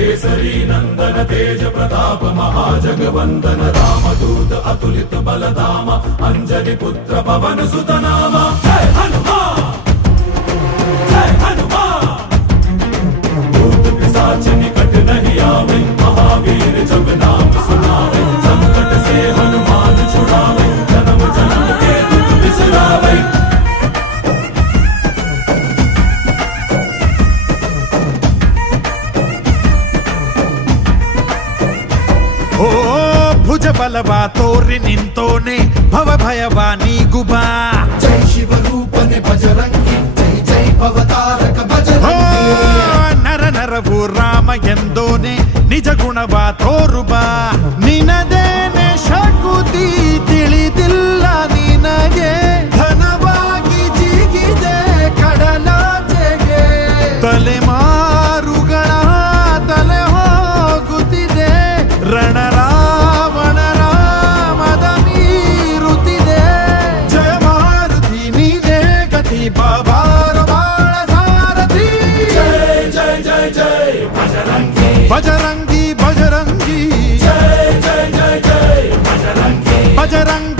केसरी नंदन तेज प्रताप महाजगवंदन रामदूत अतुलित बलधाम अंजनी पुत्र पवन सुत नाम जय हनुमान जय हनुमान। भूत पिशाच निकट नहीं आवे महावीर जब नाम सुनावे संकट से हनुमान छुड़ावे जन्म जन्म के दुख बिसरावे। ಓ ಭುಜ ಬಲವ ತೋರಿ ನಿಂತೋನೆ ಭವ ಭಯವ ನೀಗುಬಾ ಜೈ ಶಿವ ರೂಪನೆ ಬಜರಂಗಿ ಜೈ ಜೈ ಭವತಾರಕ ಬಜರಂಗಿ ನರ ನರವು ರಾಮ ಎಂದೋನೆ ನಿಜ ಗುಣವ ತೋರುಬಾ ನಿನದೇನೆ ಶಕುತಿ ತಿಳಿದಿಲ್ಲ ನಿನಗೆ ಧನವಾಗಿ ಜಿಗಿದೆ ಕಡಲಾಚೆಗೆ ತಲೆಮಾರುಗಳ ತಲೆ ಹೋಗುತ್ತಿದೆ ರಣರಾವಣ ರಾಮದ ಮೀರುತ್ತಿದೆ ಜಯ ಮಾರುತಿ ನೀನೇ ಗತಿ ಬಾಬಾರ ಬಾಳ ಸಾರಥಿ जय जय जय जय बजरंगी ಬಜರಂಗಿ ಬಜರಂಗಿ जय जय जय जय बजरंगी ಬಜರಂಗಿ